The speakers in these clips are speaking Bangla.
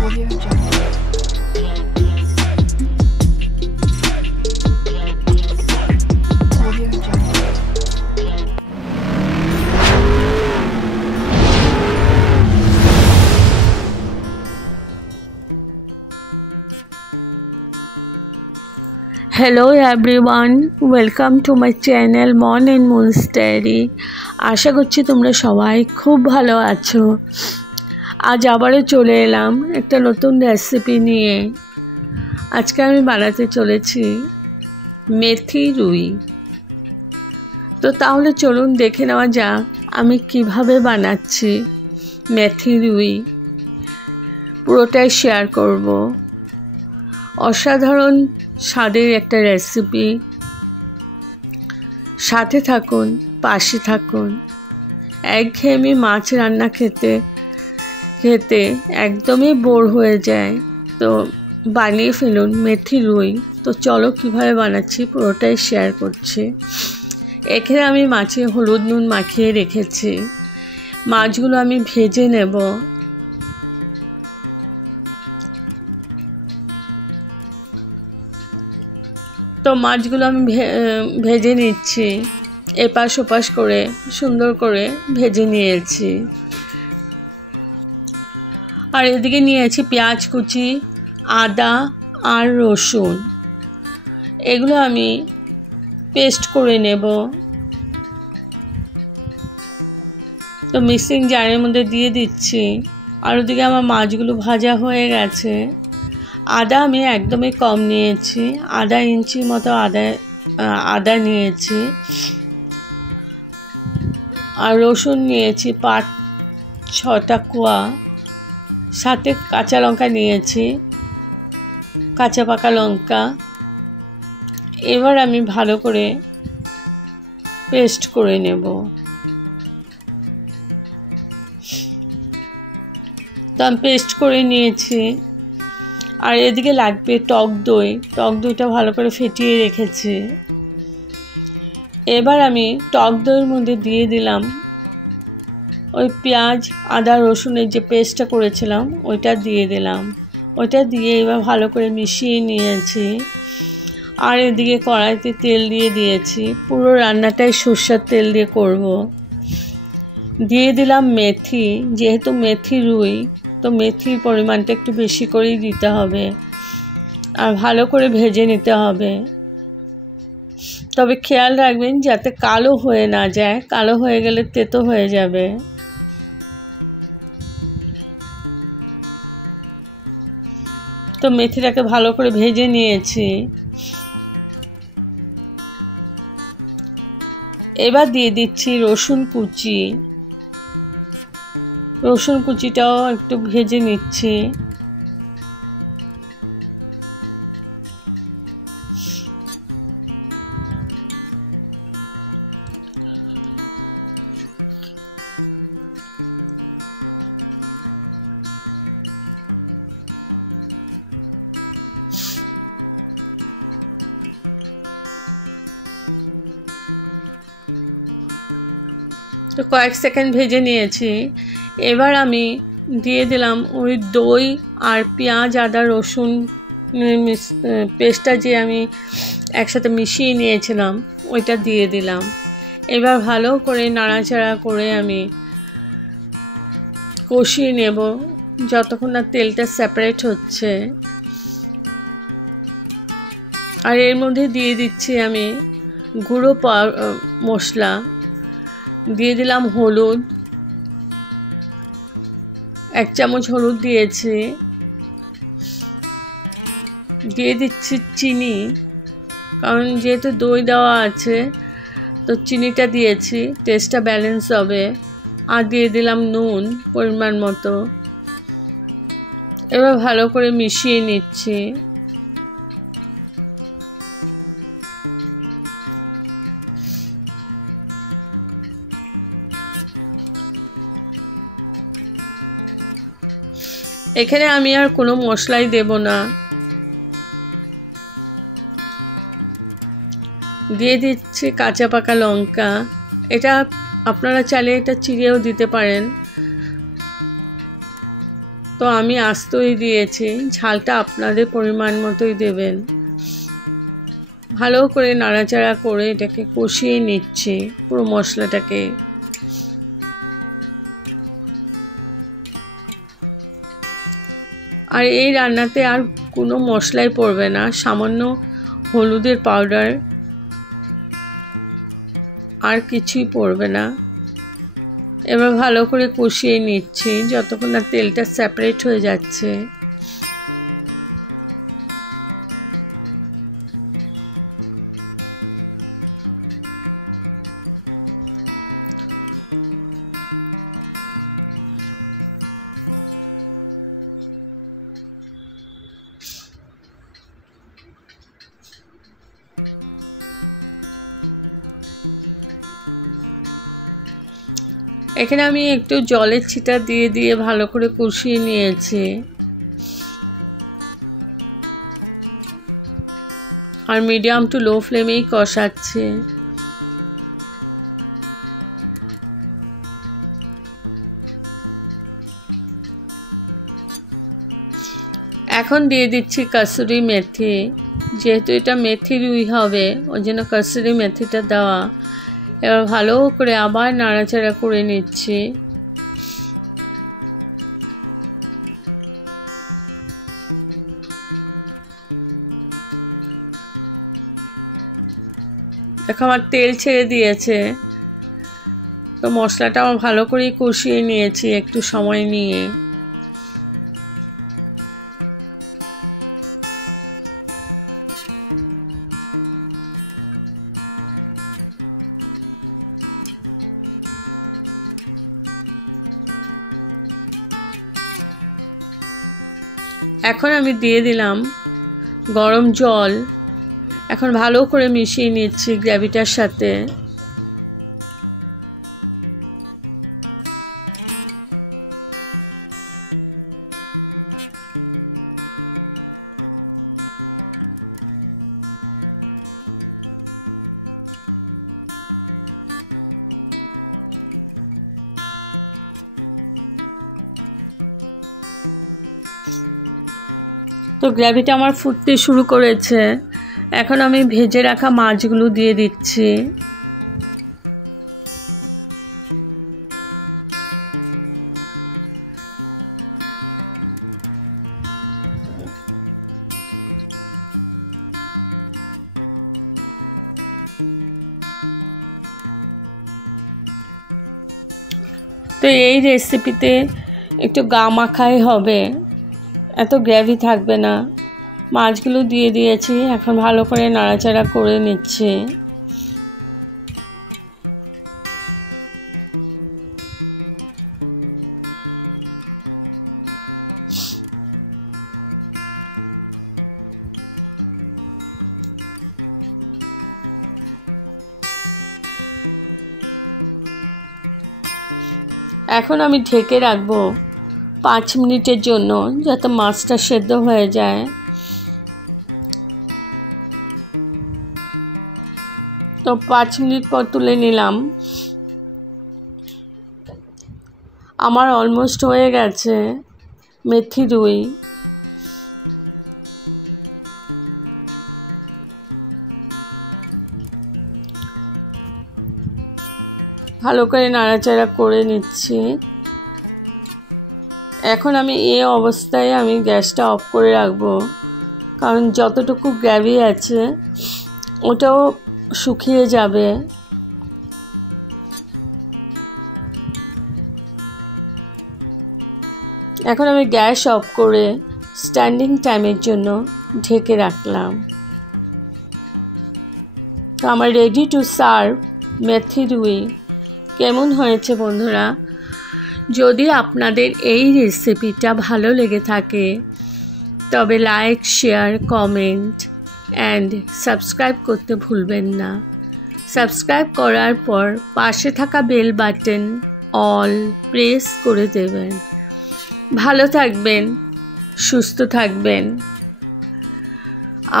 Audio Jungle. Audio Jungle. Hello everyone, welcome to my channel Mon and Moon's Diary. আশা করছি তোমরা সবাই খুব ভালো আছো। আজ আবারও চলে এলাম একটা নতুন রেসিপি নিয়ে। আজকে আমি বানাতে চলেছি মেথি রুই। তো তাহলে চলুন দেখে নেওয়া যাক আমি কিভাবে বানাচ্ছি মেথি রুই। পুরোটাই শেয়ার করব। অসাধারণ স্বাদের একটা রেসিপি। সাথে থাকুন, পাশে থাকুন। একঘেয়েমি মাছ রান্না খেতে খেতে একদমই বোর হয়ে যায়, তো বানিয়ে ফেলুন মেথি রুই। তো চলো কিভাবে বানাচ্ছি পুরোটাই শেয়ার করছি। এখানে আমি মাছে হলুদ নুন মাখিয়ে রেখেছি। মাছগুলো আমি ভেজে নেব। তো মাছগুলো আমি ভেজে নিচ্ছি, এপাশ ওপাশ করে সুন্দর করে ভেজে নিয়েছি। আর এদিকে নিয়েছি পেঁয়াজ কুচি, আদা আর রসুন। এগুলো আমি পেস্ট করে নেব। তো মিক্সিং জারের মধ্যে দিয়ে দিচ্ছি। আর ওদিকে আমার মাছগুলো ভাজা হয়ে গেছে। আদা আমি একদমই কম নিয়েছি, আধা ইঞ্চির মতো আদা নিয়েছি। আর রসুন নিয়েছি 5-6টা কোয়া। সাথে কাঁচা লঙ্কা নিয়েছি, কাঁচা পাকা লঙ্কা। এবার আমি ভালো করে পেস্ট করে নেব। তো আমি পেস্ট করে নিয়েছি। আর এদিকে লাগবে টক দই। টক দইটা ভালো করে ফেটিয়ে রেখেছি। এবার আমি টক দইয়ের মধ্যে দিয়ে দিলাম ওই পেঁয়াজ আদা রসুনের যে পেস্টটা করেছিলাম ওইটা দিয়ে দিলাম। ওইটা দিয়ে এবার ভালো করে মিশিয়ে নিয়েছি। আর এদিকে কড়াইতে তেল দিয়ে দিয়েছি। পুরো রান্নাটাই সরষের তেল দিয়ে করব। দিয়ে দিলাম মেথি। যেহেতু মেথি রুই, তো মেথির পরিমাণটা একটু বেশি করেই দিতে হবে। আর ভালো করে ভেজে নিতে হবে। তবে খেয়াল রাখবেন যাতে কালো হয়ে না যায়, কালো হয়ে গেলে তেতো হয়ে যাবে। তো মেথিটাকে ভালো করে ভেজে নিয়েছি। এবার দিয়ে দিচ্ছি রসুন কুচি। রসুন কুচিটাও একটু ভেজে নিচ্ছি। তো কয়েক সেকেন্ড ভেজে নিয়েছি। এবার আমি দিয়ে দিলাম ওই দই আর পেঁয়াজ আদা রসুন পেস্টটা যে আমি একসাথে মিশিয়ে নিয়েছিলাম ওইটা দিয়ে দিলাম। এবার ভালো করে নাড়াচাড়া করে আমি কষিয়ে নেব যতক্ষণ না তেলটা সেপারেট হচ্ছে। আর এর মধ্যে দিয়ে দিচ্ছি আমি গুঁড়ো মশলা। দিয়ে দিলাম হলুদ, 1 চামচ হলুদ দিয়েছি। দিয়ে দিচ্ছি চিনি, কারণ যেহেতু দই দেওয়া আছে তো চিনিটা দিয়েছি, টেস্টটা ব্যালেন্স হবে। আর দিয়ে দিলাম নুন পরিমাণ মতো। এবার ভালো করে মিশিয়ে নিচ্ছি। এখানে আমি আর কোনো মশলাই দেব না। দিয়ে দিচ্ছি কাঁচা পাকা লঙ্কা। এটা আপনারা চাইলে এটা চিড়েও দিতে পারেন। তো আমি আস্তই দিয়েছি, ঝালটা আপনাদের পরিমাণ মতোই দেবেন। ভালো করে নাড়াচাড়া করে এটাকে কষিয়ে নিচ্ছি পুরো মশলাটাকে। আর এই রান্নাতে আর কোনো মশলাই পড়বে না, সামান্য হলুদের পাউডার, আর কিছুই পড়বে না। এবার ভালো করে কষিয়ে নিচ্ছি যতক্ষণ না তেলটা সেপারেট হয়ে যাচ্ছে। এখানে আমি একটু জলের ছিটা দিয়ে দিয়ে ভালো করে কষিয়ে নিয়েছি। আর মিডিয়াম টু লো ফ্লেমেই কষাচ্ছি। এখন দিয়ে দিচ্ছি কসুরি মেথি, যেহেতু এটা মেথি রুই হবে ওই জন্য কসুরি মেথিটা দেওয়া। এবার ভালো করে আবার নাড়াচাড়া করে নিচ্ছি। দেখো আমার তেল ছেড়ে দিয়েছে, তো মশলাটা আমার ভালো করে কষিয়ে নিয়েছি একটু সময় নিয়ে। এখন আমি দিয়ে দিলাম গরম জল। এখন ভালো করে মিশিয়ে নিচ্ছি গ্রেভিটার সাথে। তো গ্রেভিটা আমার ফুটতে শুরু করেছে। এখন আমি ভেজে রাখা মাছগুলো দিয়ে দিচ্ছি। তো এই রেসিপিতে একটু গা মাখাই হবে, এত গ্রেভি থাকবে না। মাছগুলো দিয়ে দিয়েছি, এখন ভালো করে নাড়াচাড়া করে নিচ্ছি। এখন আমি ঢেকে রাখবো 5 মিনিটের জন্য, যাতে মাছটা সেদ্ধ হয়ে যায়। তো 5 মিনিট পর তুলে নিলাম। আমার অলমোস্ট হয়ে গেছে মেথি রুই। ভালো করে নাড়াচাড়া করে নিচ্ছি। এখন আমি এই অবস্থায় আমি গ্যাসটা অফ করে রাখবো, কারণ যতটুকু গ্রেভি আছে ওটাও শুকিয়ে যাবে। এখন আমি গ্যাস অফ করে স্ট্যান্ডিং টাইমের জন্য ঢেকে রাখলাম। তো আমার রেডি টু সার্ভ মেথি রুই। কেমন হয়েছে বন্ধুরা? যদি আপনাদের এই রেসিপিটা ভালো লেগে থাকে তবে like, share, comment and subscribe করতে ভুলবেন না। সাবস্ক্রাইব করার পর পাশে থাকা বেল বাটন অল প্রেস করে দেবেন। ভালো থাকবেন, সুস্থ থাকবেন।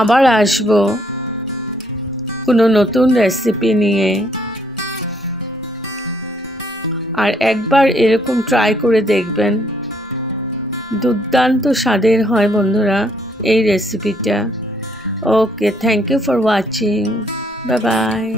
আবার আসবো কোনো নতুন রেসিপি নিয়ে। আর একবার এরকম ট্রাই করে দেখবেন। দুর্দান্ত স্বাদের হয় বন্ধুরা এই রেসিপিটা। Okay, thank you for watching, bye by.